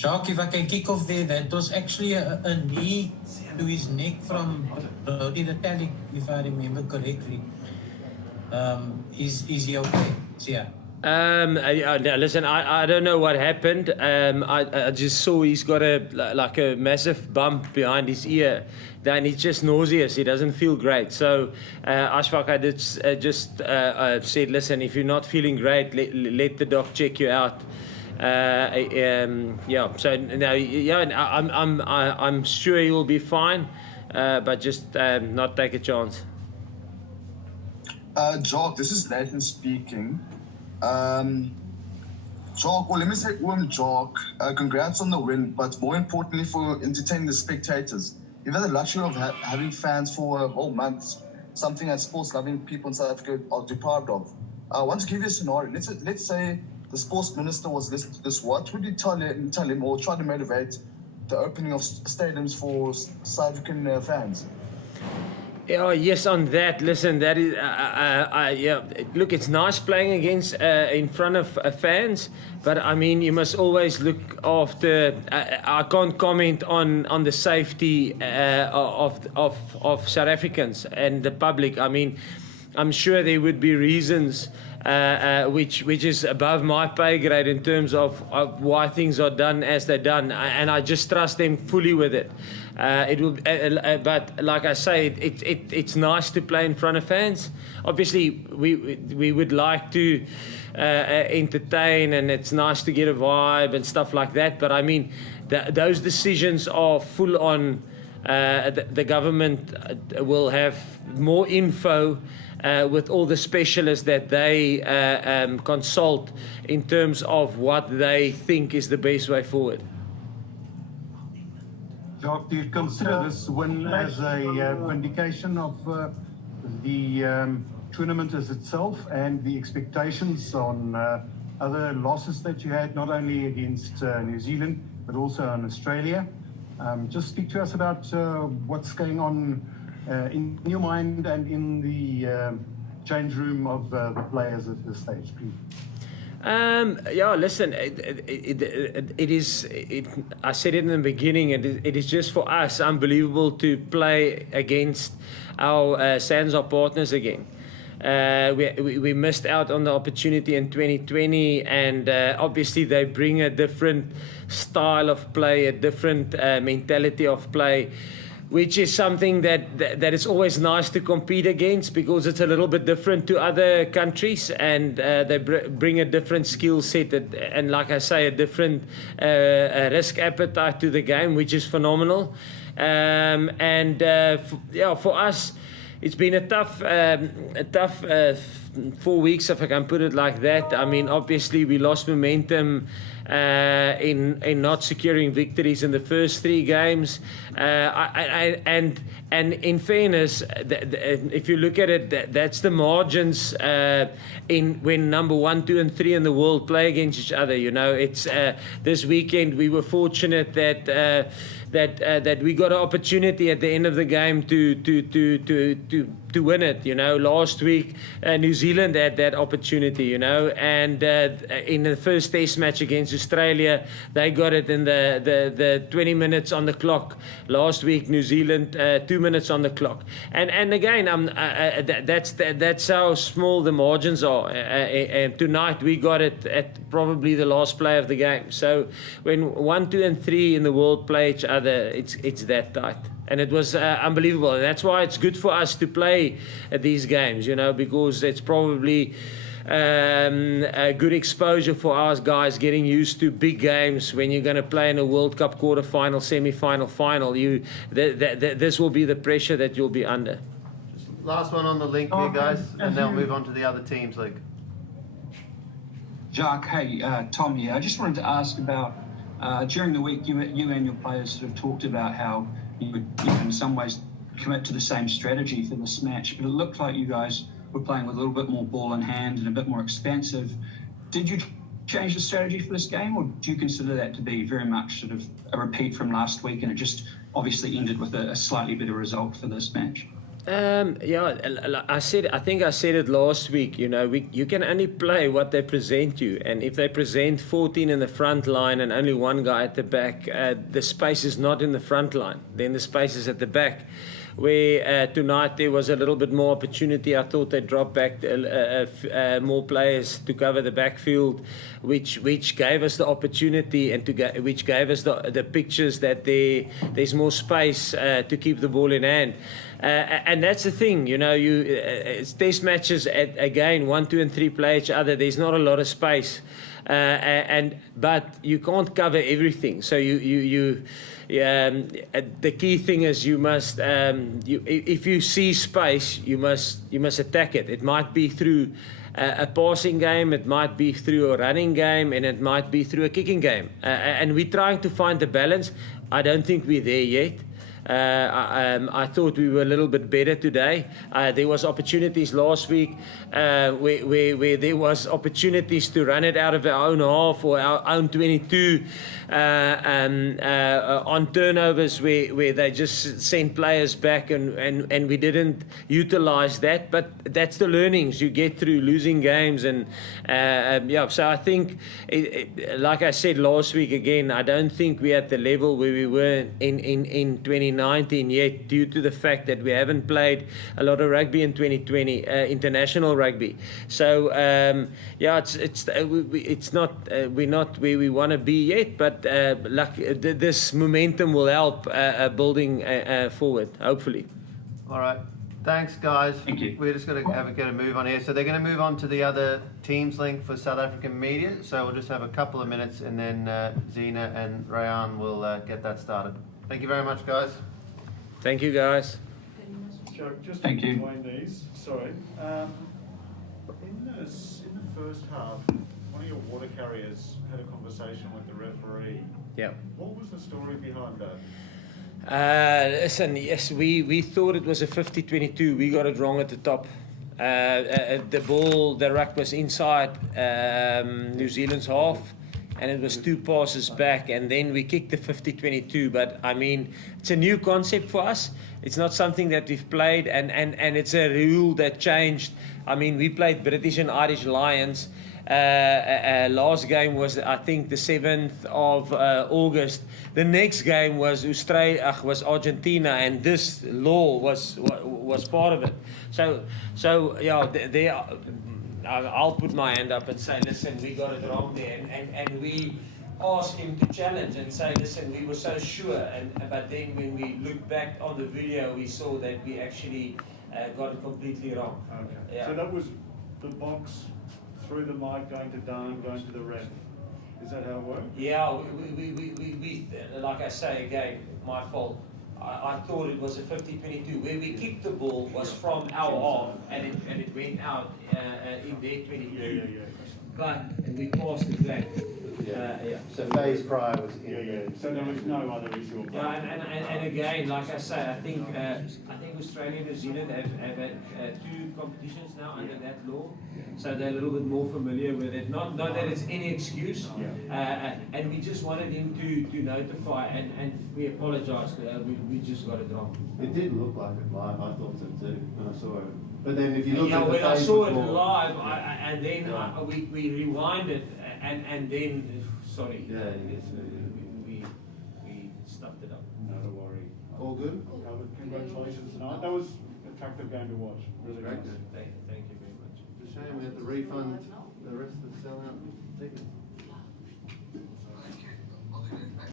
Jacques, if I can kick off there, that was actually a knee to his neck from Brody the Talik, if I remember correctly. Is he okay? Yeah. Listen, I don't know what happened. I just saw he's got a massive bump behind his ear. Then he's just nauseous. He doesn't feel great. So Ashfaq, I did just said, listen, if you're not feeling great, let the doc check you out. Yeah. So now, yeah, I'm sure he will be fine, but just not take a chance. Jacques, this is Nathan speaking. Jacques, well, let me say, Jacques, congrats on the win, but more importantly for entertaining the spectators. You've had the luxury of having fans for a whole month, something that sports-loving people in South Africa are deprived of. I want to give you a scenario. Let's say the sports minister was listening to this. What would you tell him or try to motivate the opening of stadiums for South African fans? Oh, yes, on that. Listen, that is, yeah. Look, it's nice playing against in front of fans, but I mean, you must always look after. I can't comment on the safety of South Africans and the public. I mean, I'm sure there would be reasons which is above my pay grade in terms of why things are done as they're done, and I just trust them fully with it. It will, but like I say, it's nice to play in front of fans. Obviously, we would like to entertain, and it's nice to get a vibe and stuff like that. But I mean, those decisions are full on. The government will have more info with all the specialists that they consult in terms of what they think is the best way forward. Jacques, do you consider this win as a vindication of the tournament as itself and the expectations on other losses that you had, not only against New Zealand, but also on Australia? Just speak to us about what's going on in your mind and in the change room of the players at this stage, please. Yeah, listen, it is, I said it in the beginning, it is just for us unbelievable to play against our Sanzar partners again. We missed out on the opportunity in 2020, and obviously they bring a different style of play, a different mentality of play, which is something that is always nice to compete against, because it's a little bit different to other countries, and they bring a different skill set and like I say, a different risk appetite to the game, which is phenomenal. Yeah, for us, it's been a tough 4 weeks, if I can put it like that. I mean, obviously we lost momentum in not securing victories in the first 3 games, and in fairness, if you look at it, that's the margins when number 1, 2, and 3 in the world play against each other. You know, it's this weekend we were fortunate that we got an opportunity at the end of the game to win it. You know, last week New Zealand had that opportunity. You know, and in the first Test match against Australia, they got it in the 20 minutes on the clock. Last week, New Zealand 2 minutes on the clock. And again, that's how small the margins are. Tonight we got it at probably the last play of the game. So when 1, 2, and 3 in the world play each other, it's that tight. And it was unbelievable. And that's why it's good for us to play at these games, you know, because it's probably a good exposure for our guys, getting used to big games when you're going to play in a World Cup quarter-final, semi-final, final. This will be the pressure that you'll be under. Last one on the link here, guys, and then we'll move on to the other teams. Jacques, hey, Tom here. I just wanted to ask about, during the week, you and your players sort of talked about how you would, in some ways, commit to the same strategy for this match, but it looked like you guys were playing with a little bit more ball in hand and a bit more expansive. Did you change the strategy for this game, or do you consider that to be very much sort of a repeat from last week, and it just obviously ended with a slightly better result for this match? I think I said it last week. You know, you can only play what they present you, and if they present 14 in the front line and only one guy at the back, the space is not in the front line. Then the space is at the back. Where tonight there was a little bit more opportunity. I thought they dropped back more players to cover the backfield, which gave us the opportunity and which gave us the pictures that there's more space to keep the ball in hand. And that's the thing, you know. It's test matches again. 1, 2, and 3 play each other. There's not a lot of space, but you can't cover everything. So the key thing is you must, if you see space, you must attack it. It might be through a passing game, it might be through a running game, and it might be through a kicking game. And we're trying to find the balance. I don't think we're there yet. I thought we were a little bit better today. There was opportunities last week where there was opportunities to run it out of our own half or our own 22 on turnovers where they just sent players back and we didn't utilize that. But that's the learnings you get through losing games. And so I think, like I said last week again, I don't think we're at the level where we were in 2019 yet, due to the fact that we haven't played a lot of rugby in 2020, international rugby. So it's not we're not where we want to be yet, but this momentum will help building forward, hopefully. All right. Thanks, guys. Thank you. We're just going to get a move on here. So they're going to move on to the other Teams link for South African media. So we'll just have a couple of minutes, and then Zina and Rayan will get that started. Thank you very much, guys. Thank you, guys. Jacques, just Thank you. between these, sorry. In the first half, one of your water carriers had a conversation with the referee. Yeah. What was the story behind that? Listen, yes, we thought it was a 50-22. We got it wrong at the top. The ball, the ruck was inside New Zealand's half, and it was 2 passes back, and then we kicked the 50-22. But I mean, it's a new concept for us. It's not something that we've played, and it's a rule that changed. I mean, we played British and Irish Lions. Last game was, I think, the 7th of August. The next game was Argentina, and this law was part of it. So yeah, I'll put my hand up and say, listen, we got it wrong there, and we asked him to challenge and say, listen, we were so sure, but then when we looked back on the video, we saw that we actually got it completely wrong. Okay. Yeah. So that was the box through the mic, going to Dan, going to the ref. Is that how it worked? Yeah, we like I say again, my fault. I thought it was a 50-22. Where we kicked the ball was from our half, and it went out in their 22. Yeah. But we passed it back. So phase prior was in. Yeah. So there was no other issue. Yeah, and again, like I say, I think Australia and New Zealand have had 2 competitions now under that law, so they're a little bit more familiar with it. Not that it's any excuse, and we just wanted him to notify, and we apologise. We just got it wrong. It did look like it live. I thought so too when I saw it. But then if you look at the when I phase saw before, it live, and then we rewinded, and then sorry, we stuffed it up. Not to worry. all good. Congratulations tonight. That was an attractive game to watch. Really Great. nice. Thank you very much. It's a shame we had to refund the rest of the sellout tickets.